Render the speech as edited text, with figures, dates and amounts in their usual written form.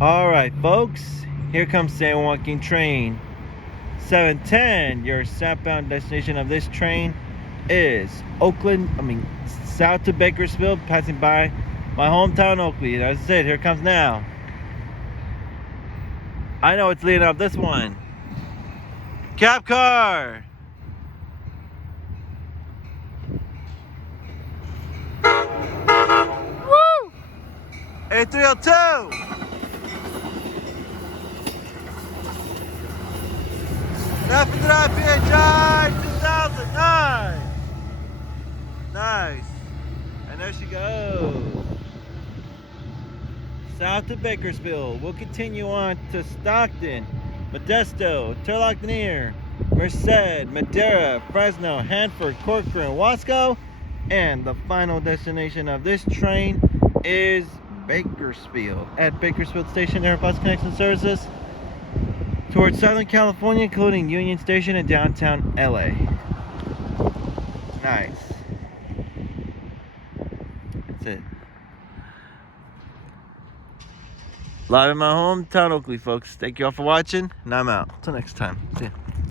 Alright folks, here comes San Joaquin train 710. Your southbound destination of this train is south to Bakersfield, passing by my hometown Oakley. That's it, here it comes now. I know it's leading up this one. Cabcar! Woo! A302! Rapid Drive PHI 2009! Nice. And there she goes. South to Bakersfield. We'll continue on to Stockton, Modesto, Turlock-Lanier, Merced, Madera, Fresno, Hanford, Corcoran, Wasco, and the final destination of this train is Bakersfield. At Bakersfield Station, there are bus connection services towards Southern California, including Union Station and downtown LA. Nice. That's it. Live in my hometown, Oakley, folks. Thank you all for watching, and I'm out. Till next time. See ya.